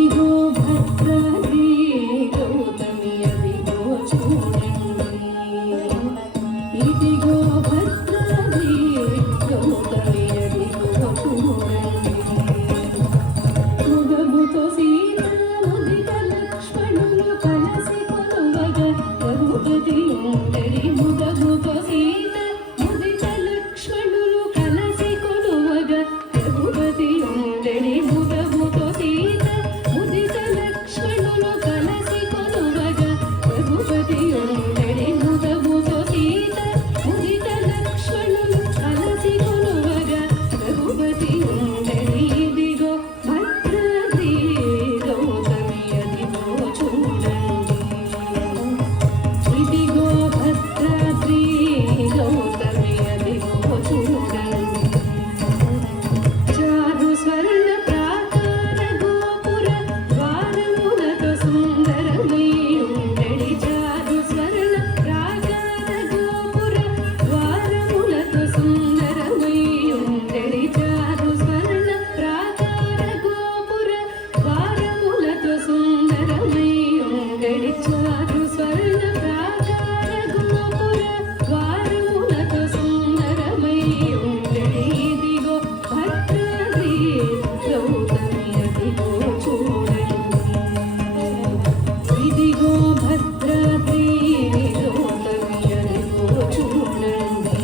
ఇదిగో భద్రాద్రి గౌతమి అదిగో చూడండి, ఇదిగో భద్రాద్రి గౌతమి అదిగో చూడండి. ముగముతో సీత ముదిత లక్ష్మణులు కలసి కొలువగా రఘుపతి ఉండడి. ముగముతో సీత ముదిత లక్ష్మణులు కలసి కొలువగా రఘుపతి ఉండడి. ముగముతో సీత ముదిత లక్ష్మణులు కలసి కొలువగా రఘుపతి ఉండడి. ముగముతో సీత ముదిత లక్ష్మణులు కలసి కొలువగా రఘుపతి ఉండడి. ఇదిగో భద్రాద్రి గౌతమి అదిగో చూడండి, ఇదిగో భద్రాద్రి గౌతమి అదిగో చూడండి. చారు స్వర్ణ ప్రాకార గోపుర ద్వారములతో సుందరమై ఉండడి. చారు స్వర్ణ ప్రాకార గోపుర ద్వారములతో సుందరమై ఉండడి. చారు స్వర్ణ ప్రాకార గోపుర ద్వారములతో సుందరమై ఉండడి. చారు స్వర్ణ ప్రాకార గోపుర ద్వారములతో సుందరమై ఉండడి. ఇదిగో భద్రాద్రి గౌతమి అదిగో చూడండి, ఇదిగో భద్రాద్రి గౌతమి అదిగో చూడండి.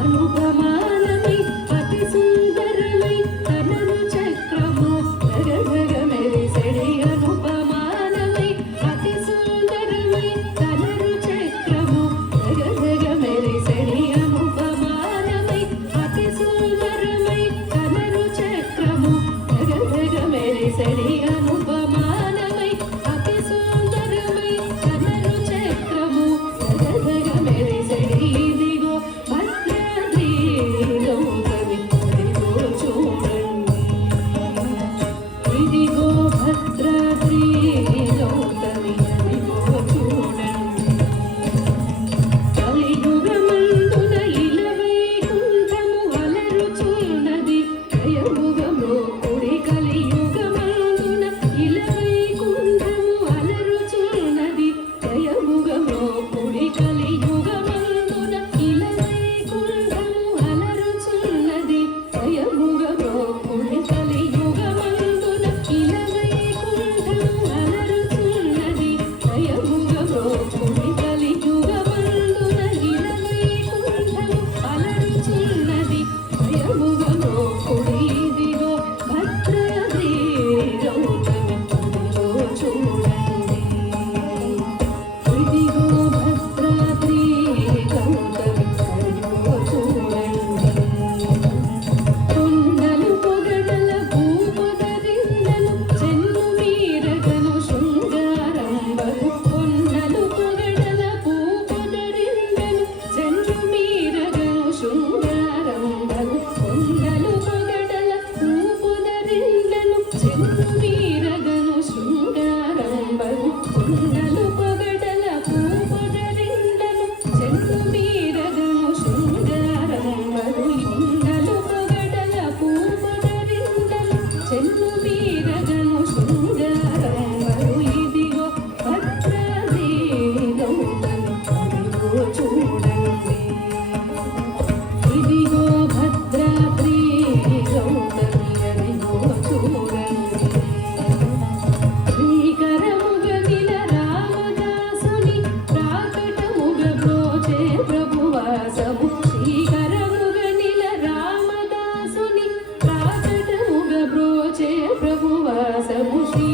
అనుపమానమై అతి సుందరమై తనను చక్రము ధగధగ మెరిసెడి. అనుపమానమై అతి సుందరమై తనను చక్రము ధగధగ మెరిసెడి. అనుపమానమై అతి సుందరమై తనను చక్రము ధగధగ మెరిసెడి. అనుపమానమై అతి సుందరమై తనను చక్రము ధగధగ మెరిసెడి. ఇదిగో భద్రాద్రి గౌతమి అదిగో చూడండి, ఇదిగో భద్రాద్రి గౌతమి అదిగో చూడండి. కలియుగమందున ఇలవైకుంఠము అలరుచున్నది దయముగము కుడి. కలియుగమందున ఇలవైకుంఠము అలరుచున్నది దయముగము కుడి. కలియుగమందున ఇలవైకుంఠము అలరుచున్నది దయముగము కుడి. కలియుగమందున ఇలవైకుంఠము అలరుచున్నది దయముగము కుడి. కలియుగమందున ఇలవైకుంఠము అలరుచున్నది దయముగము కుడి. ఇదిగో భద్రాద్రి గౌతమి అదిగో చూడండి, ఇదిగో భద్రాద్రి గౌతమి అదిగో చూడండి. కొండలు పొగడల భూపొదరిందను చెన్ను మీరగను శృంగారంబగు. కొండలు పొగడల భూపొదరిందను చెన్ను మీరగను శృంగారంబగు. కొండలు పొగడల భూపొదరిందను చెన్ను మీరగను శృంగారంబగు. కొండలు పొగడల భూపొదరిందను చెన్ను మీరగను శృంగారంబగు. కొండలు పొగడల భూపొదరిందను చెన్ను మీరగను శృంగారంబగు. ఇదిగో భద్రాద్రి గౌతమి అదిగో చూడండి, ఇదిగో భద్రాద్రి గౌతమి అదిగో చూడండి. శ్రీకరముగనిల రామదాసుని ప్రాకటముగ బ్రోచే ప్రభువాసము. శ్రీకరముగనిల రామదాసుని ప్రాకటముగ బ్రోచే ప్రభువాసము. శ్రీ